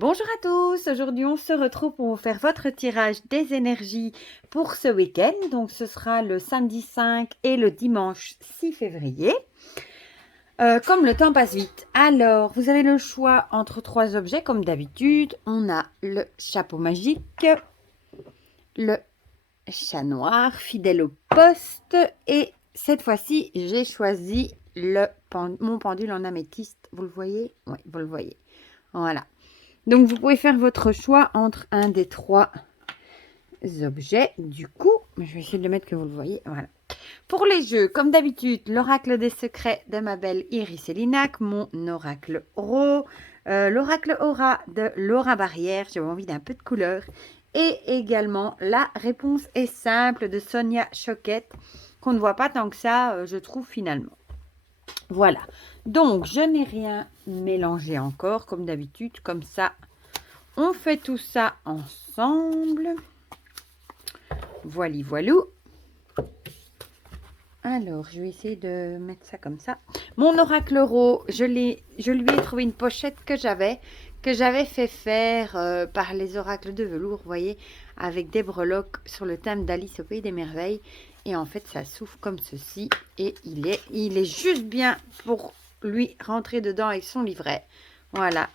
Bonjour à tous, aujourd'hui on se retrouve pour vous faire votre tirage des énergies pour ce week-end. Donc ce sera le samedi 5 et le dimanche 6 février. Comme le temps passe vite, alors vous avez le choix entre trois objets comme d'habitude. On a le chapeau magique, le chat noir fidèle au poste et cette fois-ci j'ai choisi mon pendule en améthyste. Vous le voyez? Oui, vous le voyez. Voilà. Donc, vous pouvez faire votre choix entre un des trois objets. Du coup, je vais essayer de le mettre que vous le voyez. Voilà. Pour les jeux, comme d'habitude, l'oracle des secrets de ma belle Iris Elinac, mon oracle Ro, l'oracle Aura de Laura Barrière, j'avais envie d'un peu de couleur, et également la réponse est simple de Sonia Choquette, qu'on ne voit pas tant que ça, je trouve finalement. Voilà. Donc, je n'ai rien mélangé encore, comme d'habitude, comme ça. On fait tout ça ensemble. Voilà, voilou. Alors, je vais essayer de mettre ça comme ça. Mon oracle euro, je lui ai trouvé une pochette que j'avais fait faire par les oracles de velours, vous voyez, avec des breloques sur le thème d'Alice au Pays des Merveilles. Et en fait, ça s'ouvre comme ceci. Et il est juste bien pour lui rentrer dedans avec son livret. Voilà.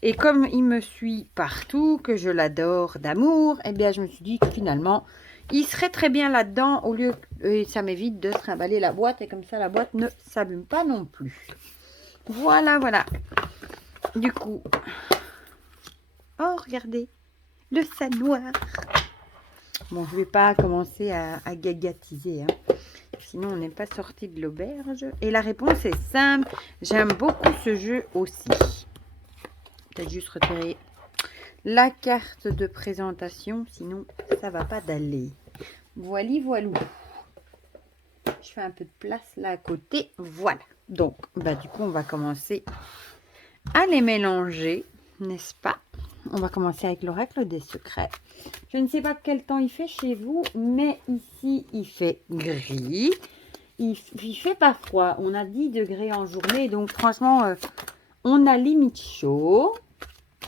Et comme il me suit partout, que je l'adore d'amour, eh bien, je me suis dit que finalement, il serait très bien là-dedans, au lieu et ça m'évite de trimballer la boîte, et comme ça, la boîte ne s'abîme pas non plus. Voilà, voilà. Du coup, oh, regardez, le chat noir. Bon, je ne vais pas commencer à gagatiser, hein. Sinon, on n'est pas sorti de l'auberge. Et la réponse est simple. J'aime beaucoup ce jeu aussi. Peut-être juste retirer la carte de présentation, sinon ça va pas d'aller. Voili, voilou. Je fais un peu de place là à côté. Voilà. Donc, du coup, on va commencer à les mélanger, n'est-ce pas? On va commencer avec l'oracle des secrets. Je ne sais pas quel temps il fait chez vous, mais ici, il fait gris. Il fait pas froid. On a 10 degrés en journée, donc franchement, on a limite chaud.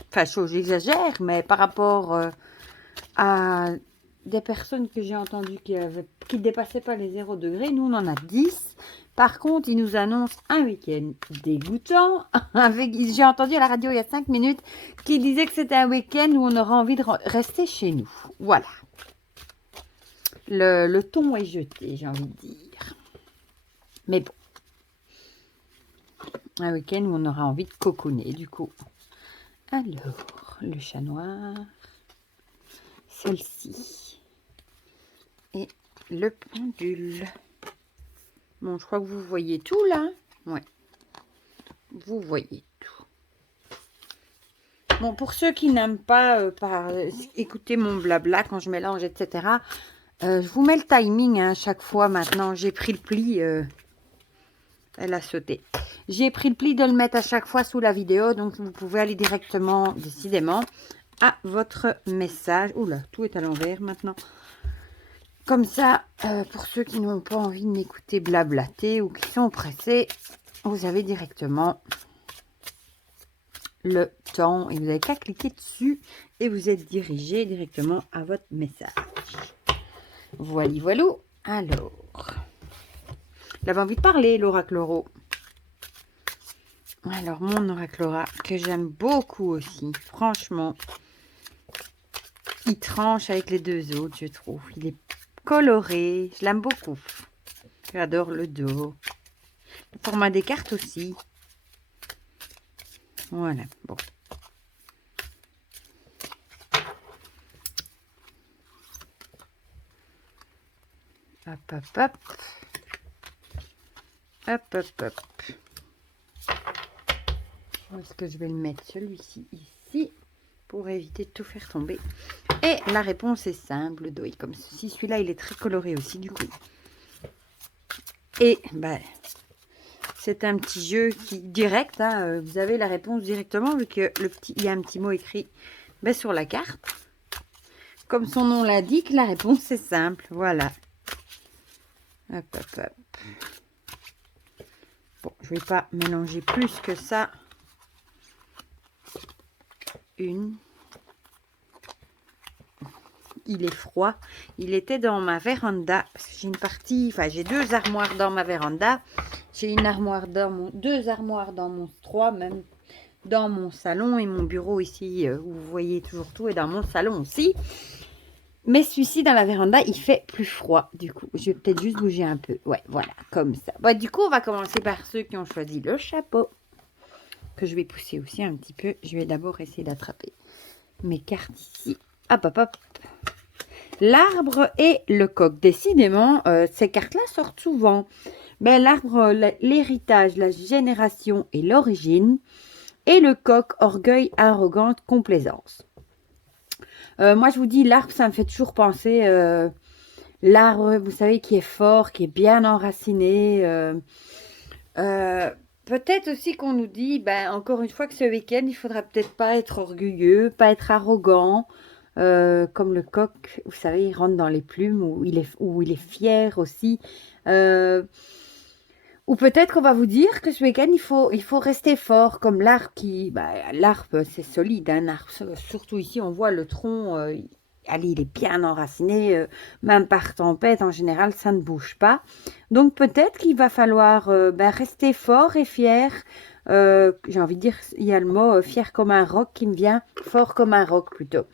Enfin, chaud, j'exagère, mais par rapport à des personnes que j'ai entendues qui ne dépassaient pas les 0 degrés, nous, on en a 10. Par contre, ils nous annoncent un week-end dégoûtant. J'ai entendu à la radio il y a 5 minutes qui disait que c'était un week-end où on aura envie de rester chez nous. Voilà. Le ton est jeté, j'ai envie de dire. Mais bon. Un week-end où on aura envie de cocooner, du coup. Alors, le chat noir. Celle-ci. Et le pendule. Bon, je crois que vous voyez tout là. Ouais. Vous voyez tout. Bon, pour ceux qui n'aiment pas écouter mon blabla quand je mélange, etc., je vous mets le timing à chaque fois maintenant. J'ai pris le pli. Elle a sauté. J'ai pris le pli de le mettre à chaque fois sous la vidéo. Donc, vous pouvez aller directement, décidément, à votre message. Oula, tout est à l'envers maintenant. Comme ça, pour ceux qui n'ont pas envie de m'écouter blablater ou qui sont pressés, vous avez directement le temps et vous n'avez qu'à cliquer dessus et vous êtes dirigé directement à votre message. Voilà, voilou. Alors, j'avais envie de parler, l'oracle Oro. Alors, mon oracle Aura, que j'aime beaucoup aussi, franchement, il tranche avec les deux autres, je trouve. Il est coloré, je l'aime beaucoup. J'adore le dos. Le format des cartes aussi. Voilà, bon. Hop, hop, hop. Hop, hop, hop. Où est-ce que je vais le mettre? Celui-ci, ici, pour éviter de tout faire tomber. Et la réponse est simple, le dos est comme ceci. Celui-là, il est très coloré aussi, du coup. Et, c'est un petit jeu qui direct, hein, vous avez la réponse directement, vu que il y a un petit mot écrit sur la carte. Comme son nom l'indique, la réponse est simple, voilà. Hop, hop, hop. Bon, je ne vais pas mélanger plus que ça. une. Il est froid. Il était dans ma véranda. Parce que j'ai une partie, enfin j'ai 2 armoires dans ma véranda. J'ai une armoire dans mon, 2 armoires dans mon 3 même dans mon salon et mon bureau ici où vous voyez toujours tout est dans mon salon aussi. Mais celui-ci dans la véranda, il fait plus froid. Du coup, je vais peut-être juste bouger un peu. Ouais, voilà, comme ça. Bon, du coup, on va commencer par ceux qui ont choisi le chapeau. Que je vais pousser aussi un petit peu. Je vais d'abord essayer d'attraper mes cartes ici. Hop, hop, hop. L'arbre et le coq. Décidément, ces cartes-là sortent souvent. Ben, l'arbre, l'héritage, la génération et l'origine. Et le coq, orgueil, arrogante, complaisance. Moi, je vous dis, l'arbre, ça me fait toujours penser... l'arbre, vous savez, qui est fort, qui est bien enraciné. Peut-être aussi qu'on nous dit, ben, encore une fois, que ce week-end, il faudra peut-être pas être orgueilleux, pas être arrogant. Comme le coq, vous savez, il rentre dans les plumes, où il est fier aussi. Ou peut-être qu'on va vous dire que ce week-end, il faut rester fort, comme l'arbre qui... Bah, l'arbre, c'est solide, un arbre. Surtout ici, on voit le tronc, allez, il est bien enraciné, même par tempête, en général, ça ne bouge pas. Donc peut-être qu'il va falloir rester fort et fier. J'ai envie de dire, il y a le mot fier comme un roc qui me vient, fort comme un roc plutôt.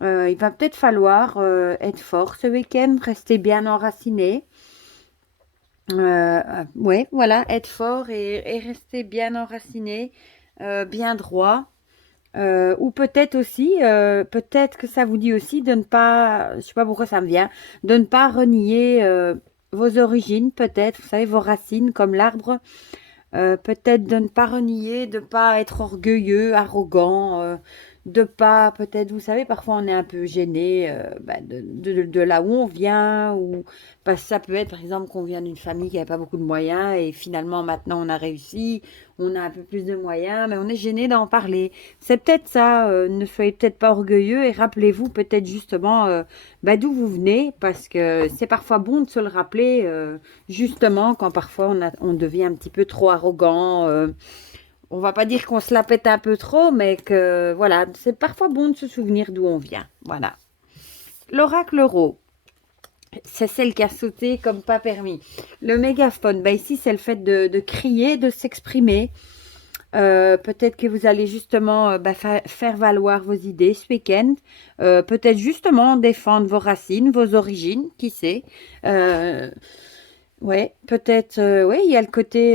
Il va peut-être falloir être fort ce week-end, rester bien enraciné. Ouais, voilà, être fort et rester bien enraciné, bien droit. Ou peut-être aussi, peut-être que ça vous dit aussi de ne pas, je sais pas pourquoi ça me vient, de ne pas renier vos origines, peut-être, vous savez, vos racines comme l'arbre. Peut-être de ne pas renier, de ne pas être orgueilleux, arrogant, de pas, peut-être, vous savez, parfois on est un peu gêné de là où on vient, ou parce que ça peut être, par exemple, qu'on vient d'une famille qui n'avait pas beaucoup de moyens, et finalement, maintenant, on a réussi, on a un peu plus de moyens, mais on est gêné d'en parler. C'est peut-être ça, ne soyez peut-être pas orgueilleux, et rappelez-vous peut-être justement d'où vous venez, parce que c'est parfois bon de se le rappeler, justement, quand parfois on devient un petit peu trop arrogant, on va pas dire qu'on se la pète un peu trop, mais que voilà, c'est parfois bon de se souvenir d'où on vient. Voilà. L'oracle euro, c'est celle qui a sauté comme pas permis. Le mégaphone, ici c'est le fait de crier, de s'exprimer. Peut-être que vous allez justement faire valoir vos idées ce week-end. Peut-être justement défendre vos racines, vos origines, qui sait. Ouais, peut-être, ouais, il y a le côté,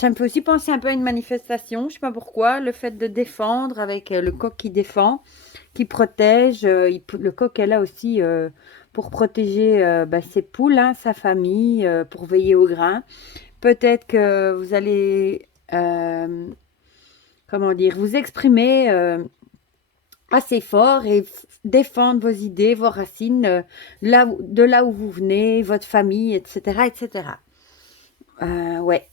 ça me fait aussi penser un peu à une manifestation, je sais pas pourquoi, le fait de défendre avec le coq qui défend, qui protège, le coq est là aussi pour protéger ses poules, hein, sa famille, pour veiller au grain. Peut-être que vous allez, comment dire, vous exprimer assez fort et défendre vos idées, vos racines, de là où vous venez, votre famille, etc., etc. Ouais.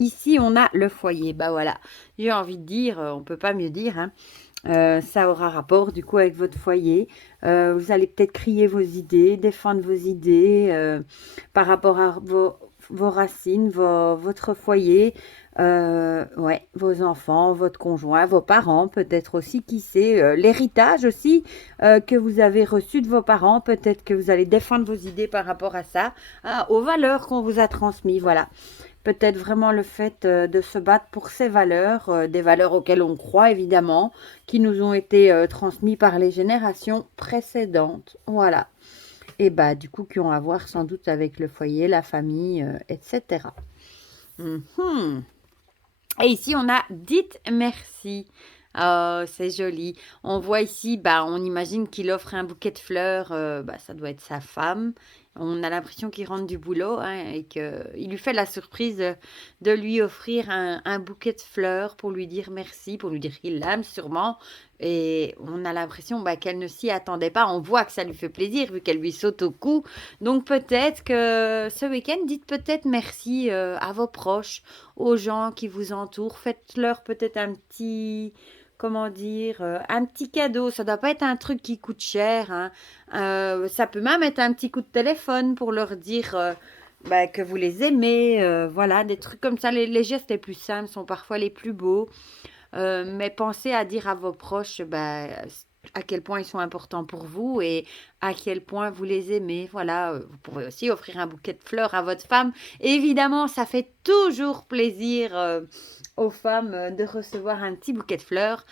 Ici, on a le foyer. Bah voilà, j'ai envie de dire, on peut pas mieux dire, hein. Ça aura rapport du coup avec votre foyer. Vous allez peut-être crier vos idées, défendre vos idées par rapport à vos racines, votre foyer, ouais, vos enfants, votre conjoint, vos parents, peut-être aussi, qui sait, l'héritage aussi que vous avez reçu de vos parents. Peut-être que vous allez défendre vos idées par rapport à ça, hein, aux valeurs qu'on vous a transmises. Voilà. Peut-être vraiment le fait de se battre pour ces valeurs, des valeurs auxquelles on croit évidemment, qui nous ont été transmises par les générations précédentes. Voilà. Et du coup, qui ont à voir sans doute avec le foyer, la famille, etc. Et ici, on a dites merci. Oh, c'est joli. On voit ici, on imagine qu'il offre un bouquet de fleurs. Ça doit être sa femme. On a l'impression qu'il rentre du boulot, hein, et qu'il lui fait la surprise de lui offrir un bouquet de fleurs pour lui dire merci, pour lui dire qu'il l'aime sûrement. Et on a l'impression qu'elle ne s'y attendait pas. On voit que ça lui fait plaisir vu qu'elle lui saute au cou. Donc peut-être que ce week-end, dites peut-être merci à vos proches, aux gens qui vous entourent. Faites-leur peut-être un petit... Comment dire, un petit cadeau. Ça doit pas être un truc qui coûte cher, hein. Ça peut même être un petit coup de téléphone pour leur dire que vous les aimez. Voilà, des trucs comme ça. Les gestes les plus simples sont parfois les plus beaux. mais pensez à dire à vos proches à quel point ils sont importants pour vous et à quel point vous les aimez. Voilà, vous pouvez aussi offrir un bouquet de fleurs à votre femme. Évidemment, ça fait toujours plaisir aux femmes de recevoir un petit bouquet de fleurs.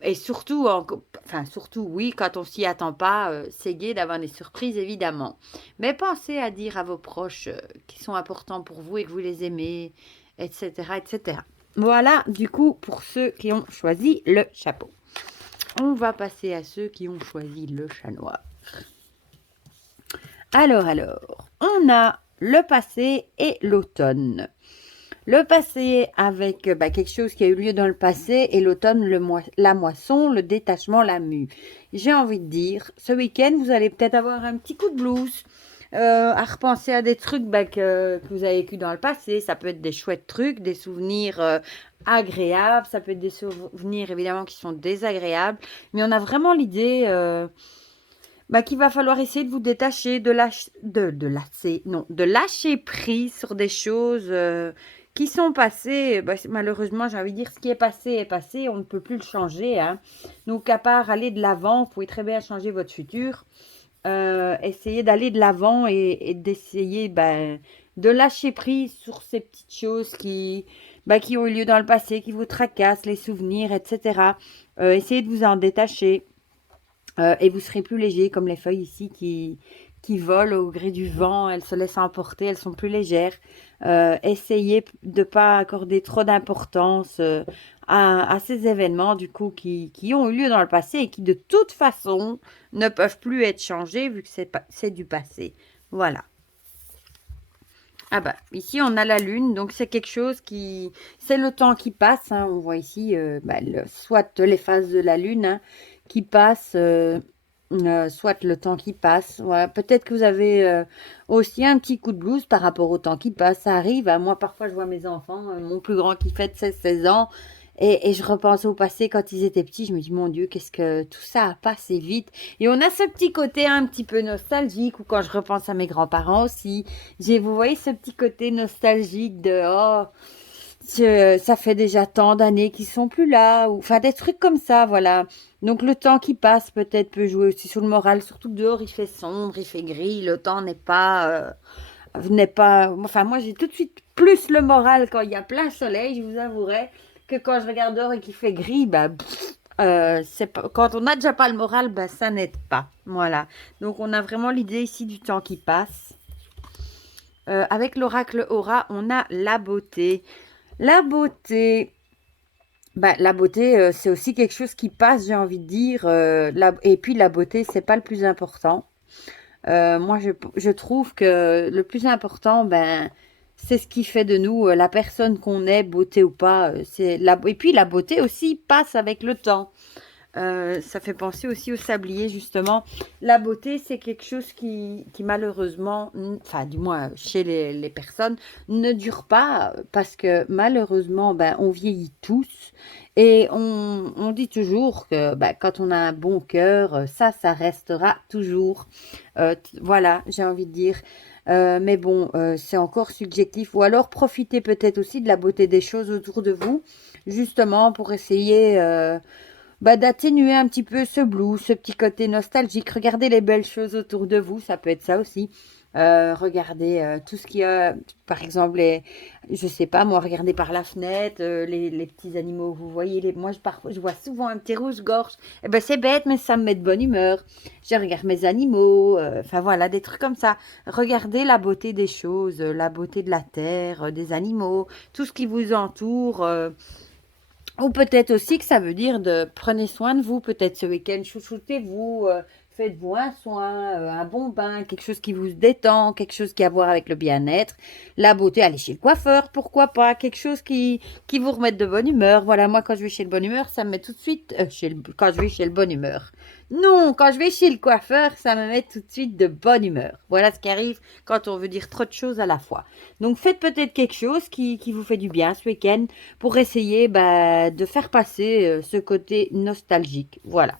Et surtout, enfin surtout, oui, quand on s'y attend pas, c'est gai d'avoir des surprises, évidemment. Mais pensez à dire à vos proches qui sont importants pour vous et que vous les aimez, etc., etc. Voilà, du coup, pour ceux qui ont choisi le chapeau. On va passer à ceux qui ont choisi le chat noir. Alors, on a le passé et l'automne. Le passé avec quelque chose qui a eu lieu dans le passé et l'automne, la moisson, le détachement, la mue. J'ai envie de dire, ce week-end, vous allez peut-être avoir un petit coup de blues à repenser à des trucs que vous avez vécu dans le passé. Ça peut être des chouettes trucs, des souvenirs agréables, ça peut être des souvenirs évidemment qui sont désagréables, mais on a vraiment l'idée qu'il va falloir essayer de vous détacher, de lâcher prise sur des choses qui sont passées. Malheureusement, j'ai envie de dire, ce qui est passé, on ne peut plus le changer. Hein. Donc, à part aller de l'avant, vous pouvez très bien changer votre futur. Essayez d'aller de l'avant et d'essayer de lâcher prise sur ces petites choses qui ont eu lieu dans le passé, qui vous tracassent, les souvenirs, etc. Essayez de vous en détacher. Et vous serez plus léger, comme les feuilles ici qui volent au gré du vent, elles se laissent emporter, elles sont plus légères. Essayez de ne pas accorder trop d'importance à ces événements du coup qui ont eu lieu dans le passé et qui de toute façon ne peuvent plus être changés vu que c'est du passé. Voilà. Ah ici on a la lune, donc c'est quelque chose c'est le temps qui passe. Hein. On voit ici soit les phases de la lune hein, qui passent, soit le temps qui passe. Voilà. Peut-être que vous avez aussi un petit coup de blues par rapport au temps qui passe. Ça arrive. Hein. Moi, parfois, je vois mes enfants, mon plus grand qui fête 16 ans. Et je repense au passé quand ils étaient petits. Je me dis, mon Dieu, qu'est-ce que tout ça a passé vite. Et on a ce petit côté un petit peu nostalgique. Ou quand je repense à mes grands-parents aussi. Vous voyez ce petit côté nostalgique de... Oh, ça fait déjà tant d'années qu'ils sont plus là, ou enfin des trucs comme ça, voilà. Donc le temps qui passe peut-être peut jouer aussi sur le moral, surtout que dehors il fait sombre, il fait gris, le temps n'est pas. Enfin moi j'ai tout de suite plus le moral quand il y a plein soleil, je vous avouerai, que quand je regarde dehors et qu'il fait gris, quand on n'a déjà pas le moral, ça n'aide pas, voilà. Donc on a vraiment l'idée ici du temps qui passe. Avec l'oracle Aura, on a la beauté. La beauté, c'est aussi quelque chose qui passe, j'ai envie de dire. Et puis la beauté, c'est pas le plus important. Moi, je trouve que le plus important, c'est ce qui fait de nous la personne qu'on est, beauté ou pas. Et puis la beauté aussi passe avec le temps. Ça fait penser aussi au sablier, justement. La beauté, c'est quelque chose qui malheureusement, enfin du moins chez les personnes, ne dure pas parce que malheureusement, on vieillit tous. Et on dit toujours que quand on a un bon cœur, ça restera toujours. Voilà, j'ai envie de dire. Mais bon, c'est encore subjectif. Ou alors profitez peut-être aussi de la beauté des choses autour de vous, justement pour essayer d'atténuer un petit peu ce blues, ce petit côté nostalgique. Regardez les belles choses autour de vous, ça peut être ça aussi. Regardez tout ce qu'il y a, par exemple, je sais pas moi, regardez par la fenêtre les petits animaux, vous voyez, moi je vois souvent un petit rouge-gorge, c'est bête mais ça me met de bonne humeur. Je regarde mes animaux, enfin voilà, des trucs comme ça. Regardez la beauté des choses, la beauté de la terre, des animaux, tout ce qui vous entoure. Ou peut-être aussi que ça veut dire prenez soin de vous, peut-être ce week-end, chouchoutez-vous, faites-vous un soin, un bon bain, quelque chose qui vous détend, quelque chose qui a à voir avec le bien-être, la beauté, allez chez le coiffeur, pourquoi pas, quelque chose qui vous remette de bonne humeur. Voilà, moi quand je vais chez le bon humeur, ça me met tout de suite, quand je vais chez le bon humeur. Non, quand je vais chez le coiffeur, ça me met tout de suite de bonne humeur. Voilà ce qui arrive quand on veut dire trop de choses à la fois. Donc faites peut-être quelque chose qui vous fait du bien ce week-end pour essayer de faire passer ce côté nostalgique. Voilà.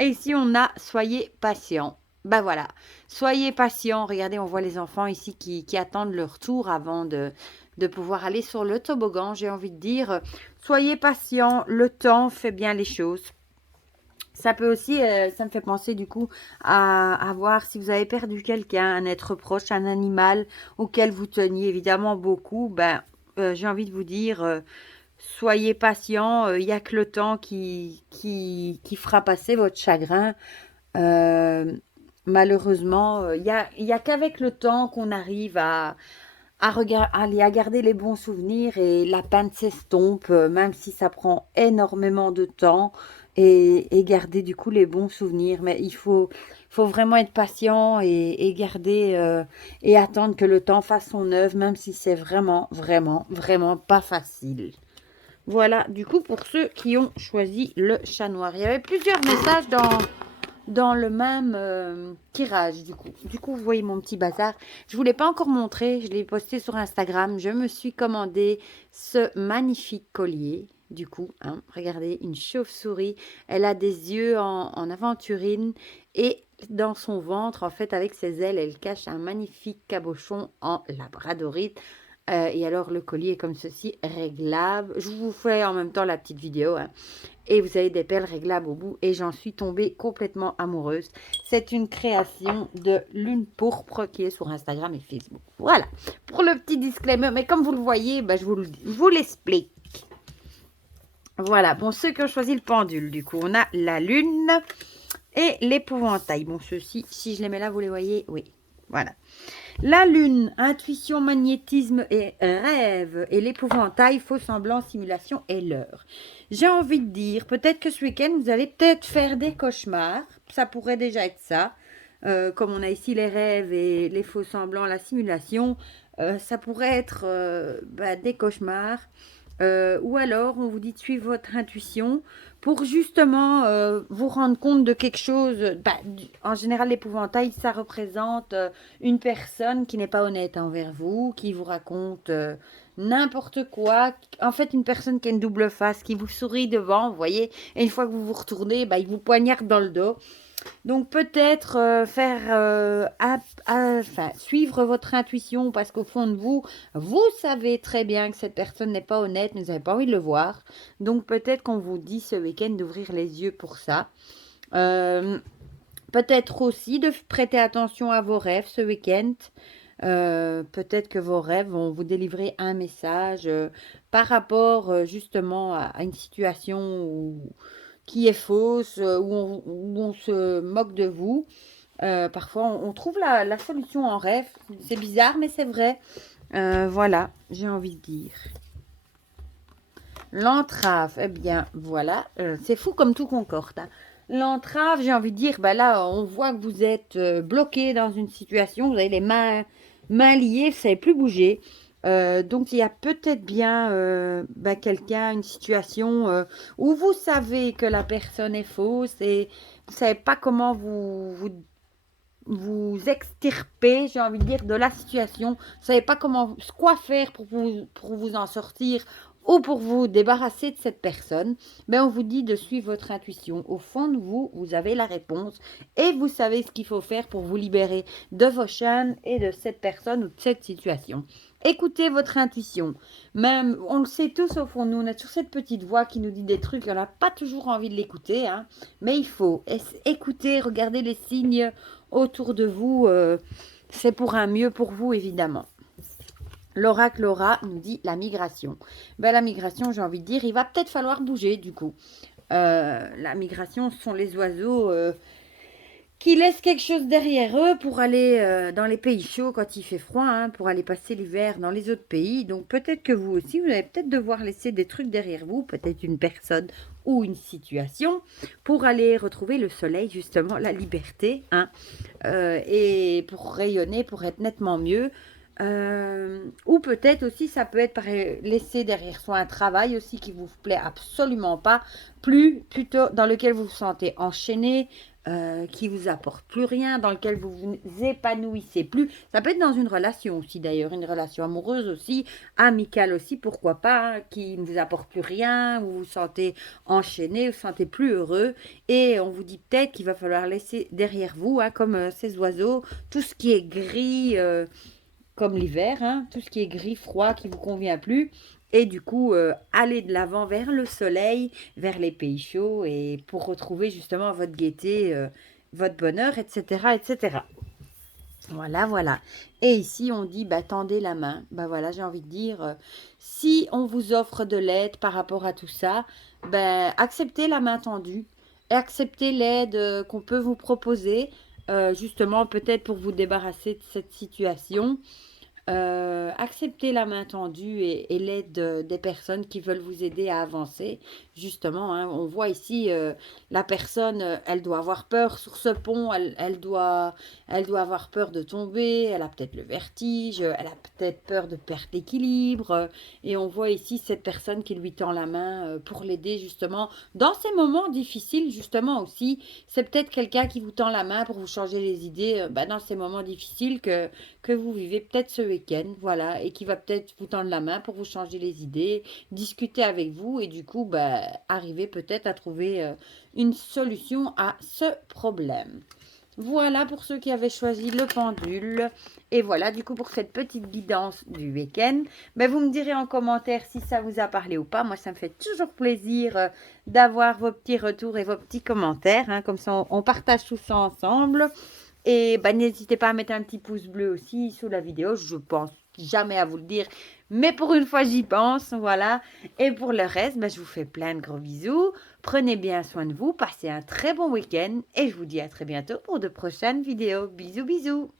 Et ici, on a soyez patient. Voilà, soyez patient. Regardez, on voit les enfants ici qui attendent leur tour avant de de pouvoir aller sur le toboggan. J'ai envie de dire, soyez patient, le temps fait bien les choses. Ça peut aussi, ça me fait penser du coup à voir si vous avez perdu quelqu'un, un être proche, un animal auquel vous teniez évidemment beaucoup. Ben, j'ai envie de vous dire, soyez patient, il n'y a que le temps qui fera passer votre chagrin. Malheureusement, il y a qu'avec le temps qu'on arrive à garder les bons souvenirs et la peine s'estompe, même si ça prend énormément de temps et garder du coup les bons souvenirs. Mais faut vraiment être patient et garder et attendre que le temps fasse son œuvre, même si c'est vraiment, vraiment, vraiment pas facile. Voilà, du coup, pour ceux qui ont choisi le chat noir. Il y avait plusieurs messages dans le même tirage, du coup. Du coup, vous voyez mon petit bazar. Je ne vous l'ai pas encore montré, je l'ai posté sur Instagram. Je me suis commandé ce magnifique collier. Du coup, hein, regardez, une chauve-souris. Elle a des yeux en aventurine et dans son ventre, en fait, avec ses ailes, elle cache un magnifique cabochon en labradorite. Et alors, le collier est comme ceci, réglable. Je vous fais en même temps la petite vidéo, hein. Et vous avez des perles réglables au bout. Et j'en suis tombée complètement amoureuse. C'est une création de Lune Pourpre qui est sur Instagram et Facebook. Voilà, pour le petit disclaimer. Mais comme vous le voyez, bah, je vous l'explique. Voilà, bon, ceux qui ont choisi le pendule, du coup, on a la lune et l'épouvantail. Bon, ceux-ci, si je les mets là, vous les voyez? Oui, voilà. La lune, intuition, magnétisme et rêve. Et l'épouvantail, faux semblant, simulation et leurre. J'ai envie de dire, peut-être que ce week-end, vous allez peut-être faire des cauchemars. Ça pourrait déjà être ça. Comme on a ici les rêves et les faux semblants, la simulation. Ça pourrait être des cauchemars. Ou alors, on vous dit de suivre votre intuition pour justement vous rendre compte de quelque chose. En général, l'épouvantail, ça représente une personne qui n'est pas honnête envers vous, qui vous raconte n'importe quoi. En fait, une personne qui a une double face, qui vous sourit devant, vous voyez, et une fois que vous vous retournez, il vous poignarde dans le dos. Donc peut-être suivre votre intuition parce qu'au fond de vous, vous savez très bien que cette personne n'est pas honnête, mais vous n'avez pas envie de le voir. Donc peut-être qu'on vous dit ce week-end d'ouvrir les yeux pour ça. Peut-être aussi de prêter attention à vos rêves ce week-end. Peut-être que vos rêves vont vous délivrer un message par rapport justement à une situation qui est fausse, où on se moque de vous. Parfois, on trouve la solution en rêve. C'est bizarre, mais c'est vrai. Voilà, j'ai envie de dire. L'entrave, eh bien, voilà. C'est fou comme tout concorde, hein. L'entrave, j'ai envie de dire, là, on voit que vous êtes bloqué dans une situation. Vous avez les mains liées, vous ne savez plus bouger. Donc, il y a peut-être bien quelqu'un, une situation où vous savez que la personne est fausse et vous ne savez pas comment vous extirper, j'ai envie de dire, de la situation. Vous ne savez pas quoi faire pour vous en sortir ou pour vous débarrasser de cette personne. Mais on vous dit de suivre votre intuition. Au fond de vous, vous avez la réponse et vous savez ce qu'il faut faire pour vous libérer de vos chaînes et de cette personne ou de cette situation. Écoutez votre intuition. Même, on le sait tous au fond de nous, on a toujours cette petite voix qui nous dit des trucs, on n'a pas toujours envie de l'écouter, hein, mais il faut écouter, regarder les signes autour de vous, c'est pour un mieux pour vous, évidemment. L'oracle Laura nous dit la migration. La migration, j'ai envie de dire, il va peut-être falloir bouger, du coup. La migration, ce sont les oiseaux qui laissent quelque chose derrière eux pour aller dans les pays chauds quand il fait froid, hein, pour aller passer l'hiver dans les autres pays. Donc peut-être que vous aussi, vous allez peut-être devoir laisser des trucs derrière vous, peut-être une personne ou une situation, pour aller retrouver le soleil, justement, la liberté, hein, et pour rayonner, pour être nettement mieux. Ou peut-être aussi, ça peut être laisser derrière soi un travail aussi qui vous plaît absolument pas, plutôt dans lequel vous vous sentez enchaîné, qui vous apporte plus rien, dans lequel vous vous épanouissez plus. Ça peut être dans une relation aussi d'ailleurs, une relation amoureuse aussi, amicale aussi, pourquoi pas, hein, qui ne vous apporte plus rien, vous vous sentez enchaîné, vous vous sentez plus heureux, et on vous dit peut-être qu'il va falloir laisser derrière vous, hein, comme ces oiseaux, tout ce qui est gris, comme l'hiver, hein, tout ce qui est gris, froid, qui vous convient plus. Et du coup, aller de l'avant vers le soleil, vers les pays chauds, et pour retrouver justement votre gaieté, votre bonheur, etc., etc. Voilà, voilà. Et ici, on dit, bah, tendez la main. Bah voilà, j'ai envie de dire, si on vous offre de l'aide par rapport à tout ça, ben, acceptez la main tendue et acceptez l'aide qu'on peut vous proposer, justement, peut-être pour vous débarrasser de cette situation. Acceptez la main tendue et l'aide des personnes qui veulent vous aider à avancer. Justement, hein, on voit ici la personne, elle doit avoir peur sur ce pont, elle doit avoir peur de tomber, elle a peut-être le vertige, elle a peut-être peur de perdre l'équilibre. Et on voit ici cette personne qui lui tend la main pour l'aider justement dans ces moments difficiles, justement aussi. C'est peut-être quelqu'un qui vous tend la main pour vous changer les idées dans ces moments difficiles que vous vivez peut-être ce week-end, voilà, et qui va peut-être vous tendre la main pour vous changer les idées, discuter avec vous et du coup, arriver peut-être à trouver une solution à ce problème. Voilà pour ceux qui avaient choisi le pendule. Et voilà, du coup, pour cette petite guidance du week-end, vous me direz en commentaire si ça vous a parlé ou pas. Moi, ça me fait toujours plaisir d'avoir vos petits retours et vos petits commentaires. Hein, comme ça, on partage tout ça ensemble. Et n'hésitez pas à mettre un petit pouce bleu aussi sous la vidéo. Je pense jamais à vous le dire, mais pour une fois, j'y pense. Voilà. Et pour le reste, je vous fais plein de gros bisous. Prenez bien soin de vous. Passez un très bon week-end. Et je vous dis à très bientôt pour de prochaines vidéos. Bisous, bisous.